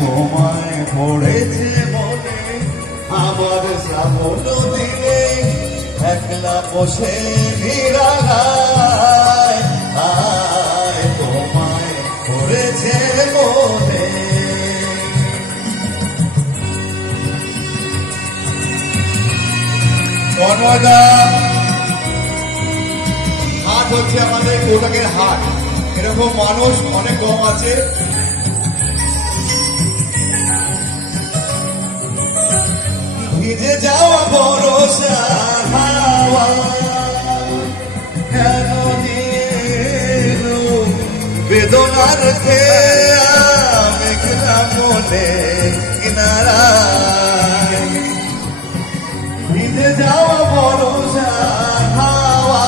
তোমায় পড়েছে মনে আমার শ্রাবণ দিনে একলা বসে নিরালায় তোমায় পড়েছে মনে। কর্মদা হাট হচ্ছে আমাদের কোটাকের হাট, এরকম মানুষ অনেক কম আছে। ভিজে যাওয়া ভরসা হাওয়া কেন দিল বেদনার খেয়া মেঘনা মনে কিনারা। ভিজে যাওয়া ভরসা হাওয়া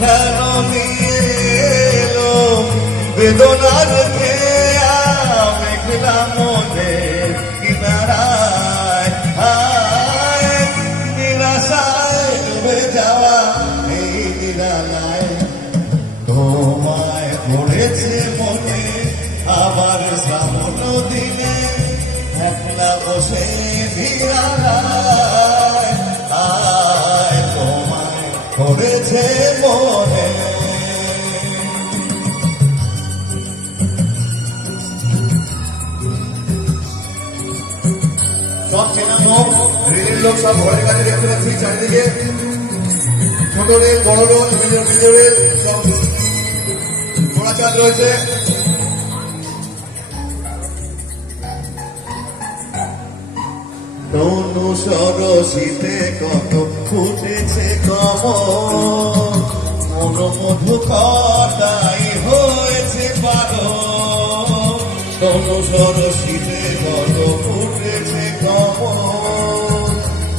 কেন দিল বেদনার খেয়া মেঘনা মনে কিনারা। তোমায় পড়েছে মনে আবার শ্রাবণ দিনে একলা বসে নিরালায় তোমায় পড়েছে মনে। সব চেনা মুখ, রেলের লোক সব ঘরের কাছে দেখতে পাচ্ছি চারিদিকে, ছোট রেল বড় রেল মেজর রেল সব চলাচল রয়েছে। তনু সরসিতে কত ফুটেছে কমল, মন মধুকতাই হয়েছে পাগল। তনু সরসিতে কত ফুটেছে কমল,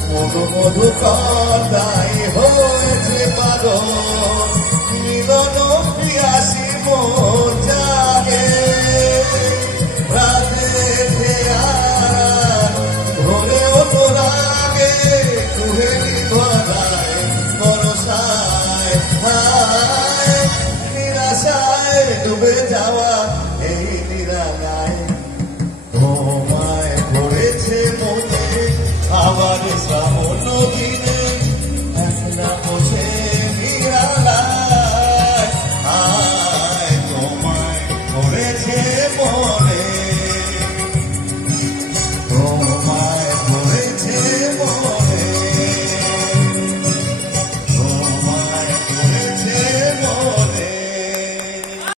মন মধুকতাই হয়েছে পাগল।